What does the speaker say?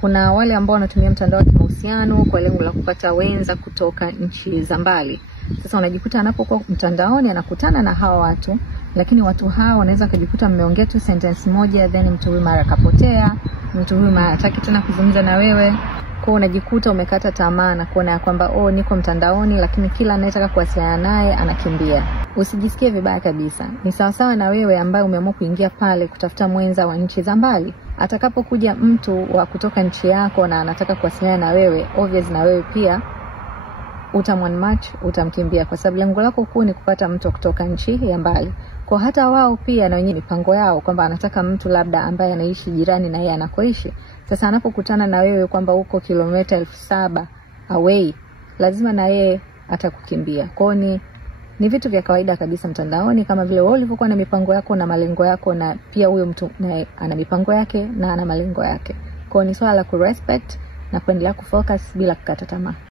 kuna wale ambao wanatumia mtandao wa kimahusiano kwa lengo la kupata wenza kutoka nchi za mbali. Sasa unajikuta anapokuwa mtandaoni anakutana na hawa watu, lakini watu hao wanaweza kujikuta mmeongea tu sentence moja, then mtu huyu mara kapotea, mtu huyu mara hataki tena kuzungumza na wewe. Kwa unajikuta umekata tamaa na kuona kwamba niko mtandaoni, lakini kila anayetaka kuwasiliana naye anakimbia. Usijisikie vibaya kabisa. Ni sawa na wewe ambaye umeamua kuingia pale kutafuta mwenza wa nchi za mbali. Atakapokuja mtu wa kutoka nchi yako na anataka kuwasiliana na wewe, obvious na wewe pia utamwanmatch, utamkimbia, kwa sababu lengo lako kuu ni kupata mtu kutoka nchi ya mbali. Kwa hata wao pia na wenyewe mipango yao kwamba anataka mtu labda ambaye anaishi jirani na yeye anakoishi. Sasa anapokutana na wewe kwamba uko kilomita 7,000 away, lazima na yeye atakukimbia. Kwa ni vitu vya kawaida kabisa mtandaoni, kama vile wewe ulivyokuwa na mipango yako na malengo yako, na pia huyo mtu naye ana mipango yake na ana malengo yake. Kwa ni swala la kurespect na kuendelea kufocus bila kukata tamaa.